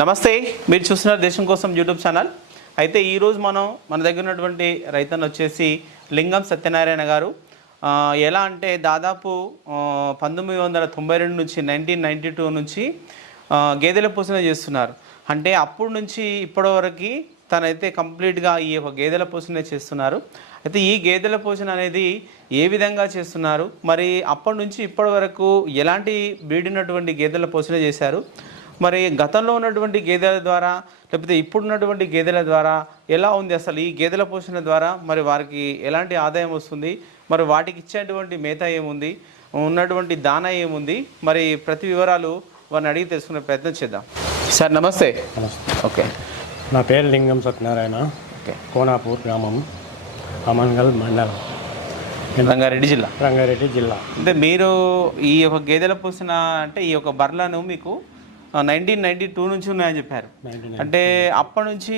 నమస్తే, మీరు చూస్తున్నారు దేశం కోసం యూట్యూబ్ ఛానల్. అయితే ఈరోజు మన దగ్గర ఉన్నటువంటి రైతన్న వచ్చేసి లింగం సత్యనారాయణ గారు. ఎలా అంటే దాదాపు 1992 నుంచి 1992 నుంచి గేదెల పోషణ చేస్తున్నారు. అంటే అప్పటి నుంచి ఇప్పటివరకు తనైతే కంప్లీట్గా ఈ యొక్క గేదెల పోషణ చేస్తున్నారు. అయితే ఈ గేదెల పోషణ అనేది ఏ విధంగా చేస్తున్నారు, మరి అప్పటి నుంచి ఇప్పటి వరకు ఎలాంటి బ్రీడినటువంటి గేదెల పోషణ చేశారు, మరి గతంలో ఉన్నటువంటి గేదెల ద్వారా లేకపోతే ఇప్పుడున్నటువంటి గేదెల ద్వారా ఎలా ఉంది, అసలు ఈ గేదెల పోషణ ద్వారా మరి వారికి ఎలాంటి ఆదాయం వస్తుంది, మరి వాటికి ఇచ్చేటువంటి మేత ఏముంది, ఉన్నటువంటి దానా ఏముంది, మరి ప్రతి వివరాలు వారిని అడిగి తెలుసుకునే ప్రయత్నం చేద్దాం. సార్ నమస్తే. ఓకే, నా పేరు లింగం సత్యనారాయణ. ఓకే, కోనాపూర్ గ్రామం, అమన్గల్ మండలం, రంగారెడ్డి జిల్లా. అంటే మీరు ఈ యొక్క గేదెల పోషణ అంటే ఈ యొక్క బర్లను మీకు 1992 నుంచి ఉన్నాయని చెప్పారు. అంటే అప్పటి నుంచి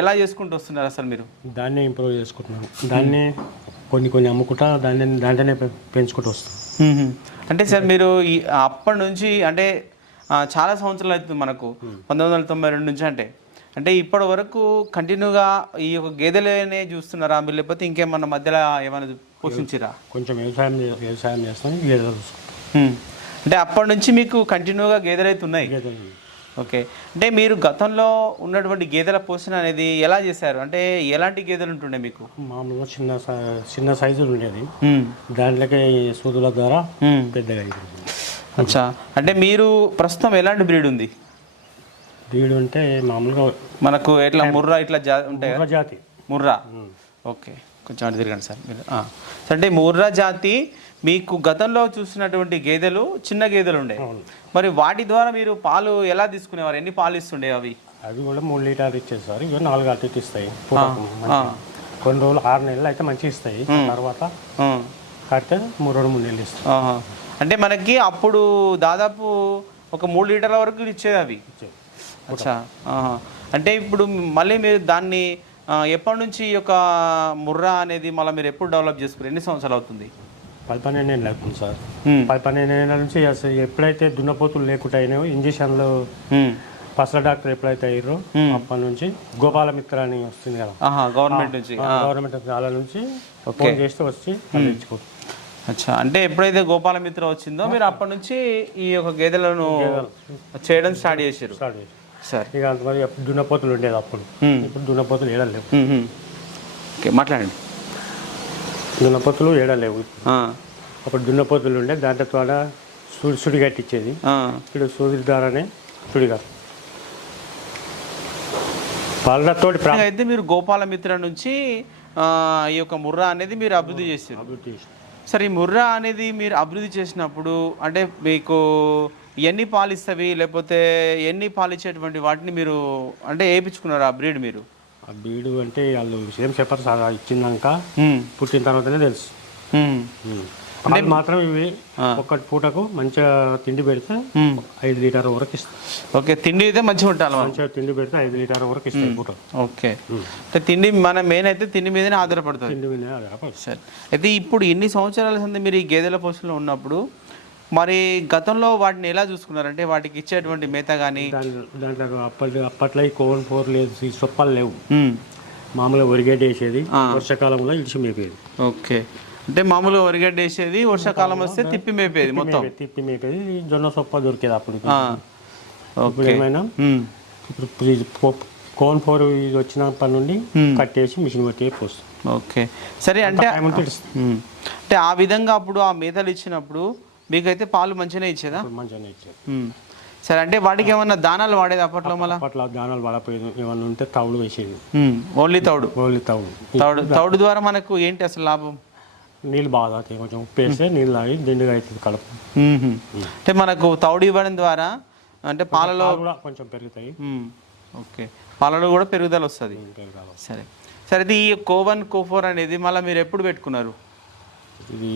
ఎలా చేసుకుంటూ వస్తున్నారు అసలు మీరు? దాన్ని ఇంప్రూవ్ చేసుకుంటున్నాను. దాన్ని కొన్ని అమ్ముకుంటా దాంట్లోనే పెంచుకుంటూ వస్తాం. అంటే సార్ మీరు అప్పటి నుంచి అంటే చాలా సంవత్సరాలు అవుతుంది మనకు, 1992 నుంచి అంటే ఇప్పటి వరకు కంటిన్యూగా ఈ యొక్క గేదెలనే చూస్తున్నారా మీరు, లేకపోతే ఇంకేమన్నా మధ్యలో ఏమైనా పోషించిరా? కొంచెం వ్యవసాయం చేస్తాను, గేదెలు చూసుకుంటాం. అంటే అప్పటి నుంచి మీకు కంటిన్యూగా గేదెలు అయితే ఉన్నాయి. ఓకే, అంటే మీరు గతంలో ఉన్నటువంటి గేదెల పోషణ అనేది ఎలా చేశారు? అంటే ఎలాంటి గేదెలు ఉంటుండే మీకు? మామూలుగా చిన్న సైజులు ఉండేది, దాంట్లోకి సూదుల ద్వారా పెద్దగా. అచ్చా, అంటే మీరు ప్రస్తుతం ఎలాంటి బ్రీడ్ ఉంది? బ్రీడ్ అంటే మామూలుగా మనకు ఎట్లా ముర్రా ఇట్లా ఉంటాయి, జాతి ముర్రా. ఓకే, కొంచెం అటు తిరగండి సార్ మీరు. అంటే ముర్రా జాతి మీకు గతంలో చూసినటువంటి గేదెలు చిన్న గేదెలు ఉండే, మరి వాటి ద్వారా మీరు పాలు ఎలా తీసుకునేవారు? ఎన్ని పాలు ఇస్తుండే అవి? అవి కూడా 3 లీటర్లు ఇచ్చేసారు, ఇవి 4 అటు ఇస్తాయి. కొన్ని రోజులు 6 నెలలు అయితే మంచిగా ఇస్తాయి, తర్వాత కడితే 2-3 నెలలు ఇస్తాయి. అంటే మనకి అప్పుడు దాదాపు ఒక 3 లీటర్ల వరకు ఇచ్చేది అవి. అచ్చా, అంటే ఇప్పుడు మళ్ళీ మీరు దాన్ని ఎప్పటి నుంచి ఈ యొక్క ముర్రా అనేది మళ్ళీ మీరు ఎప్పుడు డెవలప్ చేసుకున్నారు? ఎన్ని సంవత్సరాలు అవుతుంది? 12 ఏళ్ళు అవుతుంది సార్. 12 ఏళ్ళ నుంచి ఎప్పుడైతే దున్నపోతులు లేకుండా అయినాయో, ఇంజక్షన్లు పసల డాక్టర్ ఎప్పుడైతే అయ్యారో అప్పటి నుంచి గోపాల మిత్ర అని వస్తుంది కదా గవర్నమెంట్ చాలా నుంచి ఫోన్ చేస్తే వచ్చి అందించుకోవచ్చు. అచ్చా, అంటే ఎప్పుడైతే గోపాల మిత్ర వచ్చిందో మీరు అప్పటి నుంచి ఈ యొక్క గేదెలను చేయడం స్టార్ట్ చేశారు. సార్ ఇక అంతమంది దున్నపోతులు ఉండేది అప్పుడు, ఇప్పుడు దున్నపోతులు ఏడలేవు. ఓకే, మాట్లాడండి. దున్నపోతులు ఏడలేవు. అప్పుడు దున్నపోతులు ఉండే, దాంట్లో ద్వారా సుడి కట్టించేది. ఇప్పుడు సూది ద్వారానే సుడిగా వాళ్ళతోటి. అయితే మీరు గోపాల మిత్ర నుంచి ఈ యొక్క ముర్రా అనేది మీరు అభివృద్ధి చేశారు. సరే, ఈ ముర్రా అనేది మీరు అభివృద్ధి చేసినప్పుడు అంటే మీకు ఎన్ని పాలు ఇస్తవి, లేకపోతే ఎన్ని పాలు ఇచ్చేటువంటి వాటిని మీరు అంటే వేయించుకున్నారు ఆ బ్రీడ్? మీరు ఆ బ్రీడ్ అంటే వాళ్ళు విషయం చెప్పారు సార్, ఇచ్చిందాక పుట్టిన తర్వాతనే తెలుసు. అంటే మాత్రం ఇవి ఒక్కటి పూటకు మంచిగా తిండి పెడితే 5 లీటర్ వరకు ఇస్తాయి. ఓకే, తిండి అయితే మంచిగా ఉంటాను, మంచిగా తిండి పెడితే 5 లీటర్ వరకు ఇస్తాయి పూట. ఓకే, అంటే తిండి మన మెయిన్ అయితే తిండి మీదనే ఆధారపడుతుంది. తిండి మీదనే ఆధారపడుతుంది. సరే, అయితే ఇప్పుడు ఇన్ని సంవత్సరాల సంది మీరు ఈ గేదెల పోషణలో ఉన్నప్పుడు మరి గతంలో వాటిని ఎలా చూసుకున్నారంటే వాటికి ఇచ్చేటువంటి మేత కానీ? దాంట్లో అప్పట్లో కోవన్ ఫోర్ లేదు, ఈ సొప్పలు లేవు, మామూలుగా వరిగడ్డ వేసేది, వర్షాకాలంలో ఇడిచి మేపేది. ఓకే, అంటే మామూలుగా వరిగడ్డ వేసేది, వర్షాకాలం వస్తే తిప్పి మేపేది, మొత్తం తిప్పి మేపేది. జొన్న సొప్ప దొరికేది అప్పుడు. ఇప్పుడు ఏమైనా ఇప్పుడు కోన్ ఫోర్ వచ్చినప్పటి నుండి కట్టేసి మిషన్ కొట్టి పోస్తాం. ఓకే, సరే. అంటే ఆ విధంగా అప్పుడు ఆ మేతలు ఇచ్చినప్పుడు మీకైతే పాలు మంచిగానే ఇచ్చేదా? మంచిగానే ఇచ్చేది. సరే, అంటే వాటికి ఏమన్నా దానాలు వాడేది అప్పట్లో? మళ్ళీ అప్పట్లో దానాలు వాడపోయేది, ఏమన్నా ఉంటే తౌడు వేసేది. ఓన్లీ తౌడు తౌడు ద్వారా మనకు ఏంటి అసలు లాభం? నీళ్ళు బాగా తాగుతాయి, కొంచెం ఉప్పు వేస్తే నీళ్ళు తాగి దిండుగా అవుతుంది కడుపు. అంటే మనకు తౌడు ఇవ్వడం ద్వారా అంటే పాలలో కూడా కొంచెం పెరుగుతాయి. ఓకే, పాలలో కూడా పెరుగుదల వస్తుంది. సరే, ఇది ఈ కోవన్ కోఫోర్ అనేది మళ్ళీ మీరు ఎప్పుడు పెట్టుకున్నారు? ఇది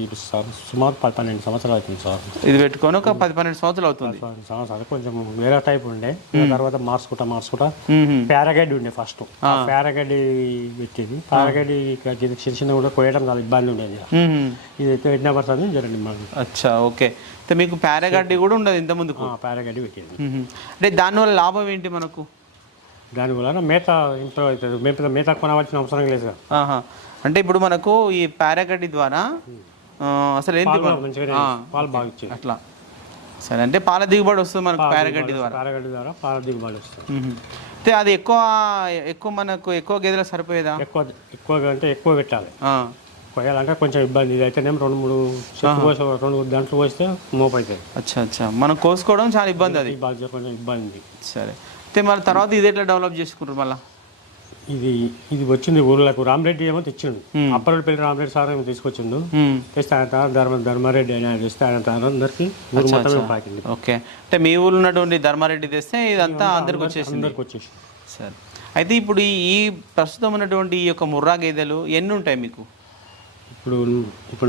సుమారు 10-12 సంవత్సరాలు అవుతుంది సార్. ఇది పెట్టుకొని ఒక 10-12 సంవత్సరాలు అవుతుంది. సంవత్సరాలు కొంచెం వేరే టైప్ ఉండే, తర్వాత మార్చుకుంటా పారాగడ్డి ఉండే ఫస్ట్. పారాగడ్డి పెట్టేది, పారాగడ్డి చిన్న చిన్న కూడా కోయడం చాలా ఇబ్బంది ఉండేది. ఇది అయితే పెట్టిన పడుతుంది జరండి మాకు. అచ్చా, ఓకే. అయితే మీకు పారాగడ్డి కూడా ఉండదు ఇంత ముందుకు? పారాగడ్డి పెట్టేది. అంటే దానివల్ల లాభం ఏంటి మనకు? దానివల్ల మేత ఇంప్రూవ్ అవుతుంది, మేత కొనవలసిన అవసరం లేదు. అంటే ఇప్పుడు మనకు ఈ పారాగడ్డి ద్వారా అసలు ఏంటి పాలు బాగా ఇచ్చేది అట్లా. సరే, అంటే పాల దిగుబడి వస్తుంది మనకు పారాగడ్డి ద్వారా. పారాగడ్డి ద్వారా పాల దిగుబడి వస్తుంది. అయితే అది ఎక్కువ మనకు ఎక్కువ గేదెలకు సరిపోయేదా? ఎక్కువగా అంటే ఎక్కువ పెట్టాలి, కొయ్యాలంటే కొంచెం ఇబ్బంది. ఇది అయితేనేమో 2-3 గంటలు పోస్తే మోపు అవుతుంది. అచ్చా, మనం కోసుకోవడం చాలా ఇబ్బంది, అది కొంచెం ఇబ్బంది. సరే, అయితే మళ్ళీ తర్వాత ఇది ఎట్లా డెవలప్ చేసుకుంటారు మళ్ళీ? ఇది వచ్చింది ఊర్లకు. రామరెడ్డి ఏమో తెచ్చిండు, అప్పటిపల్లి రామరెడ్డి సార్ ఏమో తీసుకొచ్చిండు. తెస్తే ఆయన ధర్మారెడ్డి ఆయన తెస్తే ఆయన అందరికి ఊరు మొత్తం పాకింది. ఓకే, అంటే మీ ఊరు ఉన్నటువంటి ధర్మారెడ్డి తెస్తే ఇదంతా అందరికి వచ్చేసింది. సరే, అయితే ఇప్పుడు ఈ ప్రస్తుతం ఉన్నటువంటి ఈ యొక్క ముర్రా గేదెలు ఎన్ని ఉంటాయి మీకు? ఇప్పుడు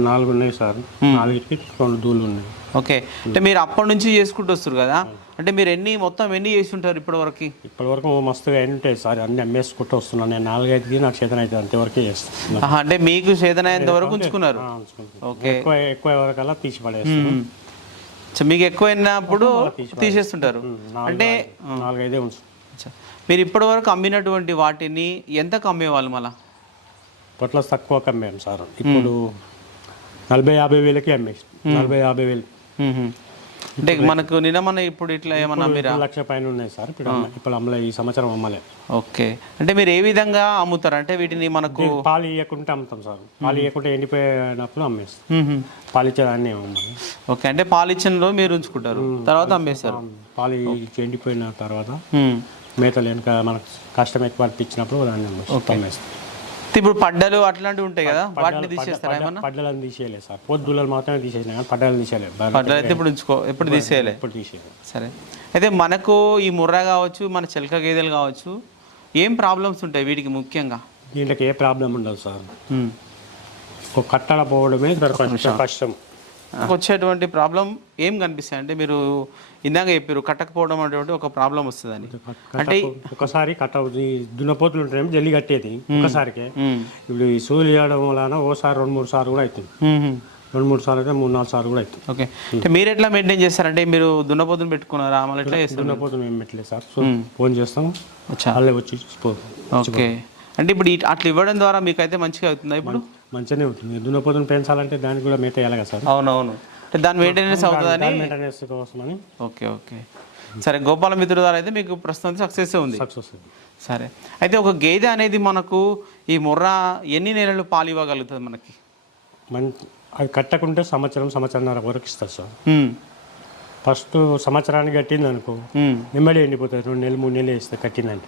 4 ఉన్నాయి సార్, 4కి 2 దూళ్ళు ఉన్నాయి. ఓకే, అంటే మీరు అప్పటి నుంచి చేసుకుంటూ వస్తారు కదా, అంటే మీరు మొత్తం ఎన్ని చేసి ఉంటారు ఇప్పటివరకు? మస్తుగా ఉంటాయి సార్, అన్ని అమ్మేసుకుంటూ వస్తున్నాను నేను. 4-5కి నాకు చేతన అవుతుంది, అంతవరకే చేస్తాను. అంటే మీకు చేతన అయ్యేంత వరకు ఉంచుకున్నారు. ఓకే, ఎక్కువ వరకల్లా తీసి పడేస్తాను. మీకు ఎక్కువ అయినప్పుడు తీసేస్తుంటారు. అంటే 4-5 ఉంచు. మీరు ఇప్పటి వరకు అమ్మినటువంటి వాటిని ఎంతకు అమ్మేవాళ్ళు? మళ్ళీ పొట్ల తక్కువ అమ్మాము సార్, ఇప్పుడు 40-50 వేలకి అమ్మేసి. 40-50 వేలు అంటే మనకు నిన్న ఇప్పుడు ఇట్లా ఏమన్నా మీరు 1 లక్ష పైన ఉన్నాయి సార్. ఇప్పుడు అమ్మలే, ఈ సంవత్సరం అమ్మలే. ఓకే, అంటే మీరు ఏ విధంగా అమ్ముతారు? అంటే వీటిని మనకు పాలు ఇవ్వకుంటే అమ్ముతాం సార్, పాలు ఇవ్వకుంటే ఎండిపోయినప్పుడు అమ్మేస్తాం. పాలు ఇచ్చేదాన్ని అమ్మాలి. ఓకే, అంటే పాలు ఇచ్చినలో మీరు ఉంచుకుంటారు, తర్వాత అమ్మేస్తారు. పాలు ఎండిపోయిన తర్వాత మేతలు వెనుక మనకు కష్టం ఎక్కువ అనిపించినప్పుడు దాన్ని అమ్మేస్తాం. ఇప్పుడు పడ్డలు అట్లాంటివి ఉంటాయి కదా, వాటిని తీసేస్తారా ఏమన్నా? పడ్డలను తీసేయలేదు సార్, పొద్దులు మాత్రమే తీసేసిన, పడ్డలు తీసేయలేదు. పడ్డలు అయితే ఎప్పుడు తీసేయలేదు. సరే, అయితే మనకు ఈ ముర్రా కావచ్చు, మన చిలక గేదెలు కావచ్చు, ఏం ప్రాబ్లమ్స్ ఉంటాయి వీటికి ముఖ్యంగా? దీంట్లోకి ఏ ప్రాబ్లం ఉండదు సార్, ఒక కట్టడ పోవడమే కష్టం. వచ్చేటువంటి ప్రాబ్లం ఏం కనిపిస్తాయి అంటే మీరు ఇందాక చెప్పారు కట్టకపోవడం అనేటువంటి ఒక ప్రాబ్లం వస్తుందని. అంటే ఒకసారి దున్నపోతులు ఉంటాయి జల్లి కట్టేది ఒకసారికే. ఇప్పుడు ఈ సూర్యులు వేయడం వలన ఓసారి 2-3 సార్లు కూడా అవుతుంది, 2-3 సార్లు అయితే 3-4 సార్లు కూడా అవుతుంది. ఓకే, అంటే మీరు ఎట్లా మెయింటైన్ చేస్తారంటే మీరు దున్నపోతులు పెట్టుకున్నారా? మళ్ళీ ఎట్లా చేస్తారు? దున్నపోతులు మేము పెట్టలేదు సార్, ఫోన్ చేస్తాం వాళ్ళే వచ్చి. ఓకే, అంటే ఇప్పుడు అట్లా ఇవ్వడం ద్వారా మీకు అయితే మంచిగా అవుతుందా? ఇప్పుడు మంచిగానే అవుతుంది. దున్నపోతును పెంచాలంటే దానికి కూడా మేత వేయాలి కదా సార్. అవునవును, అంటే దాని మెయింటెనెన్స్ అవుతుందని. ఓకే, సరే. గోపాల మిత్రుల ద్వారా అయితే మీకు ప్రస్తుతం సక్సెస్ ఉంది. సరే, అయితే ఒక గేదె అనేది మనకు ఈ ముర్రా ఎన్ని నెలలు పాలు ఇవ్వగలుగుతుంది మనకి? అది కట్టకుంటే సంవత్సరంన్నర వరకు ఇస్తారు సార్. ఫస్ట్ సంవత్సరానికి కట్టింది అనుకో, నెమ్మడి ఎండిపోతుంది. 2 నెలలు 3 నెలలు ఇస్తుంది కట్టిందంటే.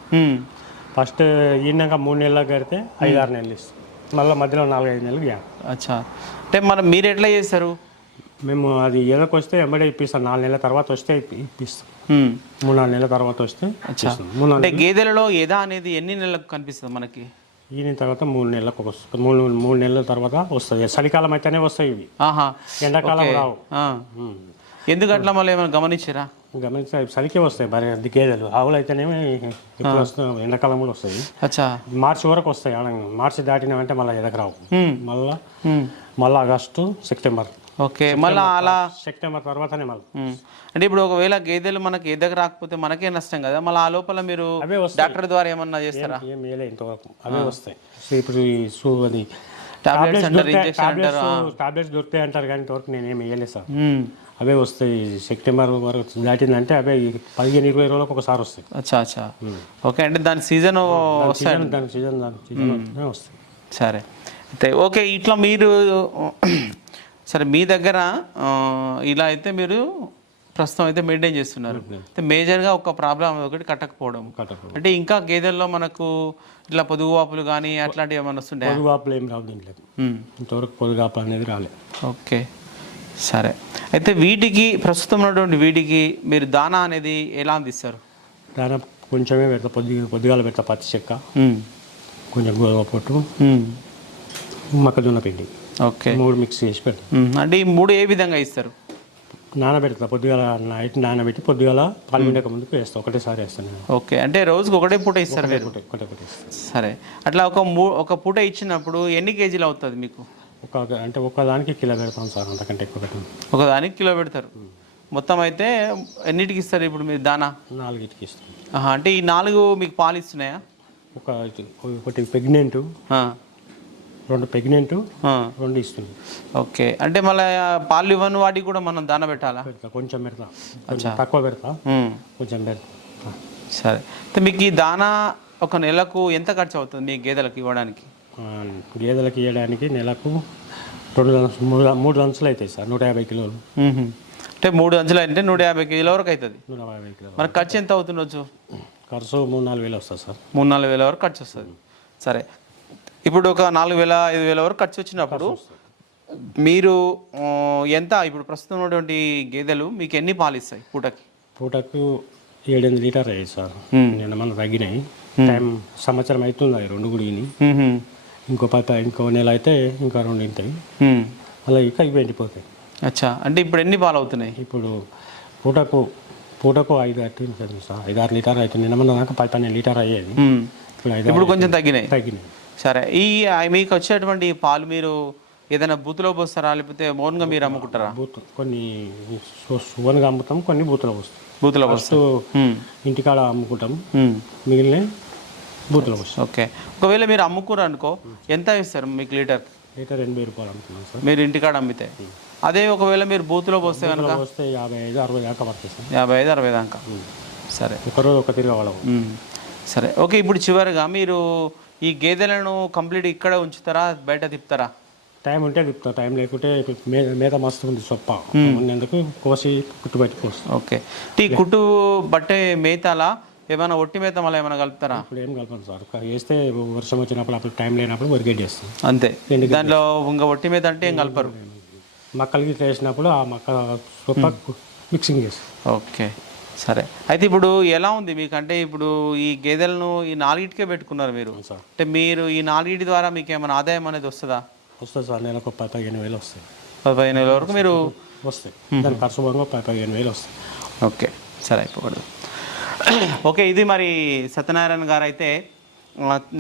ఫస్ట్ ఈనాక 3 నెలలకు కడితే 5-6 నెలలు ఇస్తాం, మళ్ళీ మధ్యలో 4-5 నెలలు గ్యాప్. అచ్చా, అంటే మీరు ఎట్లా చేస్తారు? మేము అది ఏదోకి వస్తే వెంబడే ఇప్పిస్తాం, 4 నెలల తర్వాత వస్తే ఇప్పిస్తాం, 3-4 నెలల తర్వాత వస్తే. అంటే గేదెలలో ఏదా అనేది ఎన్ని నెలలకు కనిపిస్తుంది మనకి? ఈయన తర్వాత 3 నెలలకు వస్తుంది, 3 నెలల తర్వాత వస్తుంది. చలికాలం అయితేనే వస్తాయి ఇవి, ఎండాకాలం రావు. ఎందుకట్లా మళ్ళీ ఏమైనా గమనించారా? చలికే వస్తాయి మరి గేదెలు. ఆవులు అయితేనేమి ఎక్కువ వస్తాయి, ఎండాకాలం కూడా వస్తాయి. మార్చి వరకు వస్తాయి, మార్చి దాటినామంటే మళ్ళీ ఎదకు రావు. మళ్ళీ ఆగస్టు సెప్టెంబర్. ఓకే, మళ్ళీ అలా సెప్టెంబర్ తర్వాతనే మళ్ళీ. అంటే ఇప్పుడు ఒకవేళ గేదెలు మనకి ఎదకు రాకపోతే మనకే నష్టం కదా, మళ్ళీ ఆ లోపల మీరు డాక్టర్ ద్వారా ఏమన్నా చేస్తారా? ఏం వేయలే ఇంతవరకు, అవే వస్తాయి. ఇప్పుడు అది టాబ్లెట్స్ దొరుకుతాయి అంటారు కానీ ఇంతవరకు నేనేం వేయలేదు సార్. అవే వస్తాయి, సెప్టెంబర్ వరకు దాటిందంటే అవే 15-20 రోజులకు ఒకసారి వస్తాయి. అచ్చా, ఓకే, అంటే దాని సీజన్ సీజన్ వస్తాయి. సరే, అయితే ఓకే, ఇట్లా మీరు సరే మీ దగ్గర ఇలా అయితే మీరు ప్రస్తుతం అయితే మెయింటైన్ చేస్తున్నారు. అయితే మేజర్గా ఒక ప్రాబ్లం ఒకటి కట్టకపోవడం. అంటే ఇంకా గేదెల్లో మనకు ఇట్లా పొదుగువాపులు కానీ అట్లాంటివి ఏమైనా వస్తుంటాయి? పొదుగువాపులు ఏం రావు దీంట్లో, ఇంతవరకు పొదుగువాపులు అనేది రాలేదు. ఓకే, సరే. అయితే వీటికి ప్రస్తుతం ఉన్నటువంటి వీటికి మీరు దానా అనేది ఎలా అందిస్తారు? దానా కొంచెమే పెడతా, పొద్దుగాల పెడతా పచ్చి చెక్క, కొంచెం గోధుమ పొట్టు, మొక్కజొన్న పిండి ఓకే 3 మిక్స్ చేసి పెడతాం. అంటే ఈ 3 ఏ విధంగా ఇస్తారు? నానబెడతా పొద్దుగాల నైట్ నానబెట్టి పొద్దుగాల పాలు పిండక ముందుకు వేస్తాను, ఒకటేసారి వేస్తాను. ఓకే, అంటే రోజుకి ఒకటే పూట ఇస్తారు మీరు? ఒకటే ఇస్తాను. సరే, అట్లా ఒక పూట ఇచ్చినప్పుడు ఎన్ని కేజీలు అవుతుంది మీకు? అంటే ఒకదానికి కిలో పెడతాం సార్, అంతకంటే ఎక్కువ పెట్టాం. ఒకదానికి కిలో పెడతారు. మొత్తం అయితే ఎన్నిటికి ఇస్తారు ఇప్పుడు మీరు దానా? 4కి ఇస్తాం. అంటే ఈ 4 మీకు పాలు ఇస్తున్నాయా? ఒకటి ప్రెగ్నెంట్, 2 ప్రెగ్నెంట్, 2 ఇస్తుంది. ఓకే, అంటే మళ్ళీ పాలు ఇవ్వని వాటికి కూడా మనం దాన పెట్టాలా? కొంచెం పెడతా, తక్కువ పెడతా, కొంచెం పెడతా. సరే, అయితే మీకు ఈ దానా ఒక నెలకు ఎంత ఖర్చు అవుతుంది మీ గేదెలకు ఇవ్వడానికి? గేదెలకు ఇవ్వడానికి నెలకు 3 అంచులు అవుతాయి సార్, 150 కిలోలు. అంటే 3 అంచులు అంటే 150 కిలోల వరకు అవుతుంది. 150 కిలోలు. మరి ఖర్చు ఎంత అవుతుండొచ్చు? ఖర్చు 3-4 వేలు వస్తుంది సార్. 3-4 వేల వరకు ఖర్చు వస్తుంది. సరే, ఇప్పుడు ఒక 4,000-5,000 వరకు ఖర్చు వచ్చినప్పుడు మీరు ఎంత ఇప్పుడు ప్రస్తుతం ఉన్నటువంటి గేదెలు మీకు ఎన్ని పాలు ఇస్తాయి పూటకి? పూటకు 7-8 లీటర్ అయ్యాయి సార్. నిన్న మనం తగ్గినాయి. టైం సంవత్సరం అవుతుంది 2 గుడిని. ఇంకో నెల అయితే ఇంకా 2 ఉంటాయి, అలా ఇక ఇవి ఎండిపోతాయి. అచ్చా, అంటే ఇప్పుడు ఎన్ని పాలు అవుతున్నాయి? ఇప్పుడు పూటకు 5-6 లీటర్ అవుతుంది. నిన్న మన దాకా 10-12 లీటర్ అయ్యేది, ఇప్పుడు కొంచెం తగ్గినాయి. సరే, మీకు వచ్చేటువంటి పాలు మీరు ఏదైనా బూతులో పోస్తారా లేకపోతే మౌనంగా మీరు అమ్ముకుంటారా? కొన్ని సువన్గా అమ్ముతాం, కొన్ని బూతులో పోస్తాం. బూతులో పోస్తాం, ఇంటికాడ అమ్ముకుంటాం, మిగిలిన బూతులో పోస్తాం. ఓకే, ఒకవేళ మీరు అమ్ముకున్నారు అనుకో ఎంత ఇస్తారు మీకు లీటర్? లీటర్ 80 రూపాయలు అమ్ముతున్నాం సార్ మీరు ఇంటికాడ అమ్మితే. అదే ఒకవేళ మీరు బూత్లో పోస్తే కనుక 55-60 దాకా పడుతుంది సార్. 55-60 దాకా. సరే, ఒకరోజు ఒక తిరిగి అవ్వడం. సరే, ఓకే, ఇప్పుడు చివరిగా మీరు ఈ గేదెలను కంప్లీట్ ఇక్కడ ఉంచుతారా బయట తిప్పుతారా? టైం ఉంటే తిప్పుతా, టైం లేకుంటే మేత మస్తు ఉంది సొప్ప ఉన్నందుకు కోసి కుట్టుబట్టి పోస్తాం. ఓకే, ఈ కుట్టు బట్టే మేతలా ఏమైనా ఒట్టి మేత మళ్ళీ ఏమైనా కలుపుతారా? ఇప్పుడు ఏం కలపను సార్, వేస్తే వర్షం వచ్చినప్పుడు అప్పుడు టైం లేనప్పుడు వరిగేట్ చేస్తాం అంతే. దాంట్లో ఇంకా ఒట్టి మేత అంటే ఏం కలపరు? మక్కలకి వేసినప్పుడు ఆ మక్క సొప్ప మిక్సింగ్ చేస్తాం. ఓకే, సరే, అయితే ఇప్పుడు ఎలా ఉంది మీకు? అంటే ఇప్పుడు ఈ గేదెలను ఈ 4కే పెట్టుకున్నారు మీరు, అంటే మీరు ఈ 4 ద్వారా మీకు ఏమైనా ఆదాయం అనేది వస్తుందా? వస్తుంది సార్, నెలకు 15 వేలు వస్తాయి. 15 వేల వరకు మీరు వస్తాయి, దాని ఖర్చు పోగా 15 వేలు వస్తాయి. ఓకే, సరే, అయిపోకూడదు. ఓకే, ఇది మరి సత్యనారాయణ గారు అయితే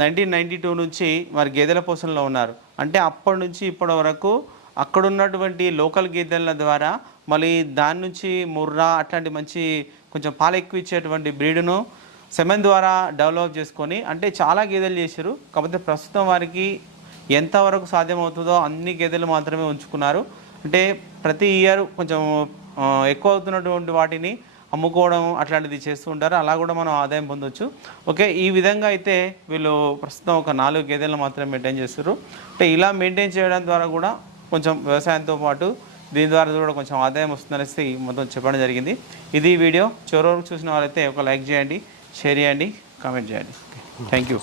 1992 నుంచి మరి గేదెల పోషణలో ఉన్నారు. అంటే అప్పటి నుంచి ఇప్పటి వరకు అక్కడ ఉన్నటువంటి లోకల్ గేదెల ద్వారా మళ్ళీ దాని నుంచి ముర్రా అట్లాంటి మంచి కొంచెం పాలు ఎక్కువ ఇచ్చేటువంటి బ్రీడ్ను సెమెన్ ద్వారా డెవలప్ చేసుకొని అంటే చాలా గేదెలు చేశారు. కాకపోతే ప్రస్తుతం వారికి ఎంతవరకు సాధ్యమవుతుందో అన్ని గేదెలు మాత్రమే ఉంచుకున్నారు. అంటే ప్రతి ఇయర్ కొంచెం ఎక్కువ అవుతున్నటువంటి వాటిని అమ్ముకోవడం అట్లాంటిది చేస్తూ ఉంటారు. అలా కూడా మనం ఆదాయం పొందొచ్చు. ఓకే, ఈ విధంగా అయితే వీళ్ళు ప్రస్తుతం ఒక 4 గేదెలను మాత్రమే మెయింటైన్ చేస్తారు. అంటే ఇలా మెయింటైన్ చేయడం ద్వారా కూడా కొంచెం వ్యవసాయంతో పాటు దీని ద్వారా కూడా కొంచెం ఆదాయం వస్తుందనేసి మొత్తం చెప్పడం జరిగింది. ఇది వీడియో చివరి వరకు చూసిన వాళ్ళైతే ఒక లైక్ చేయండి, షేర్ చేయండి, కామెంట్ చేయండి. Thank you.